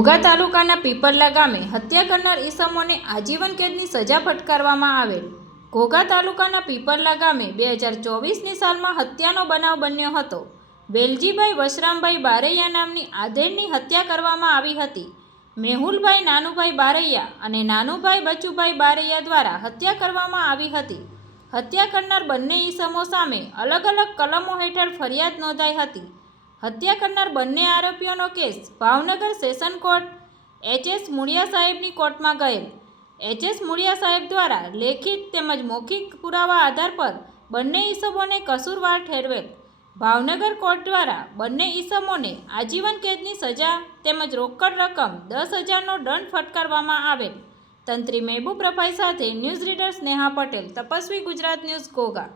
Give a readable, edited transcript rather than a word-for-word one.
ઘોઘા તાલુકાના પીપરલા ગામે હત્યા કરનાર ઈસમોને આજીવન કેદની સજા ફટકારવામાં આવેલ। ઘોઘા તાલુકાના પીપરલા ગામે 2024ની સાલમાં હત્યાનો બનાવ બન્યો હતો। વેલજીભાઈ વશરામભાઈ બારૈયા નામની આધેડની હત્યા કરવામાં આવી હતી। મેહુલભાઈ નાનુભાઈ બારૈયા અને નાનુભાઈ બચુભાઈ બારૈયા દ્વારા હત્યા કરવામાં આવી હતી। હત્યા કરનાર બંને ઈસમો સામે અલગ અલગ કલમો હેઠળ ફરિયાદ નોંધાઈ હતી। હત્યા કરનાર બંને આરોપીઓનો કેસ ભાવનગર સેશન કોર્ટ એચ.એસ. મુળિયા સાહેબની કોર્ટમાં ગયેલ। એચ.એસ. મુળિયા સાહેબ દ્વારા લેખિત તેમજ મૌખિક પુરાવા આધાર પર બંને ઈસમોને કસૂરવાર ઠેરવેલ। ભાવનગર કોર્ટ દ્વારા બંને ઈસમોને આજીવન કેદની સજા તેમજ રોકડ રકમ 10,000નો દંડ ફટકારવામાં આવેલ। તંત્રી મહેબૂબ રફાઈ સાથે news reader Sneha Patel, Tapasvi Gujarat news, Ghogha.